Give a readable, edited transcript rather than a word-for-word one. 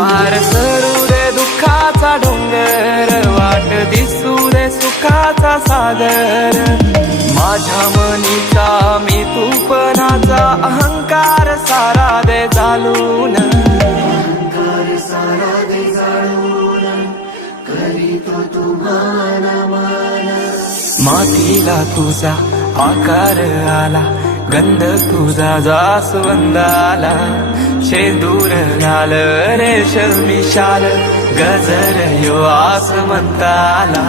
पार सरू दे दुःखाचा डोंगर, वाट दिसू दे सुखाचा सागर. माझ्या मनीचा मी तूपणाचा अहंकार सारा दे जाळून, करीतो तुम्हाला मान. मातीला तुझा आकार आला, गंध तुझा जास्वंदाला. शेंदूर लाल रेशमी शाल, गजर यो आसमंताला.